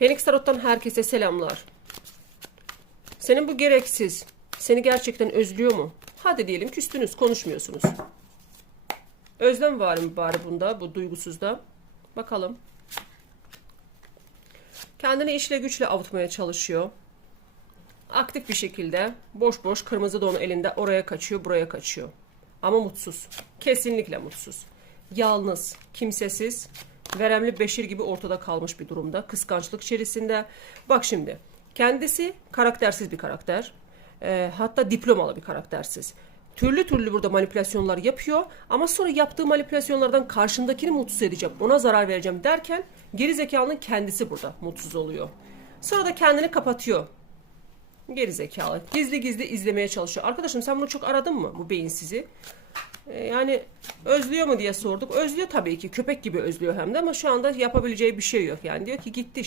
Phoenix Tarot'tan herkese selamlar. Senin bu gereksiz, seni gerçekten özlüyor mu? Hadi diyelim küstünüz, konuşmuyorsunuz. Özlem var mı bari bunda, bu duygusuzda? Bakalım. Kendini işle güçle avutmaya çalışıyor. Aktif bir şekilde boş boş kırmızı don elinde oraya kaçıyor, buraya kaçıyor. Ama mutsuz. Kesinlikle mutsuz. Yalnız, kimsesiz, veremli beşir gibi ortada kalmış bir durumda. Kıskançlık içerisinde. Bak şimdi, kendisi karaktersiz bir karakter. Ee, hatta diplomalı bir karaktersiz. Türlü türlü burada manipülasyonlar yapıyor ama sonra yaptığı manipülasyonlardan karşındakini mutsuz edeceğim, ona zarar vereceğim derken geri zekalının kendisi burada mutsuz oluyor. Sonra da kendini kapatıyor. Geri zekalı. Gizli gizli izlemeye çalışıyor. Arkadaşım sen bunu çok aradın mı bu beyinsizi? Ee, yani özlüyor mu diye sorduk. Özlüyor tabii ki. Köpek gibi özlüyor hem de ama şu anda yapabileceği bir şey yok. Yani diyor ki gitti